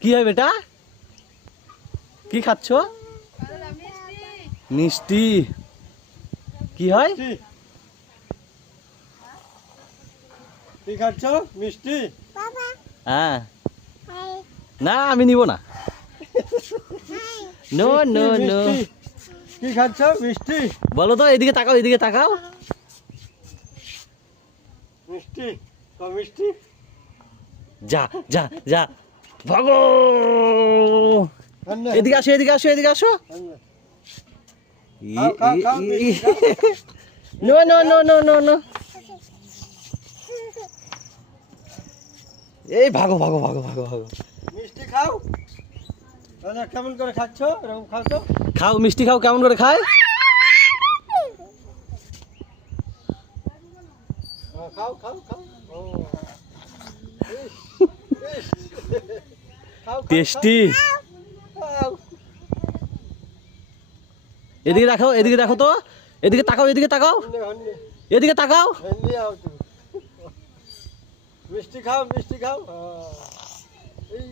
কি হয় বেটা? কি খাচ্ছ? মিষ্টি। কি হয়? কি খাচ্ছ? মিষ্টি। হ্যাঁ, না আমি নিব না। No no no. কি খাচ্ছ? মিষ্টি। বলো তো, এদিকে তাকাও, এদিকে তাকাও। মিষ্টি। মিষ্টি। যা যা যা, ভাগো। এদিকে আসো, এদিকে আসো, এদিকে আসো। No no no no no no. এই ভাগো ভাগো ভাগো ভাগো ভাগো। মিষ্টি খাও। কেমন করে খাচ্ছ? এরকম খাও তো। খাও, মিষ্টি খাও। কেমন করে খায়? খাও খাও খাও। টেস্টি। এদিকে দেখো, এদিকে দেখো তো। এদিকে তাকাও, এদিকে তাকাও, এদিকে তাকাও। মিষ্টি খাও, মিষ্টি খাও। এই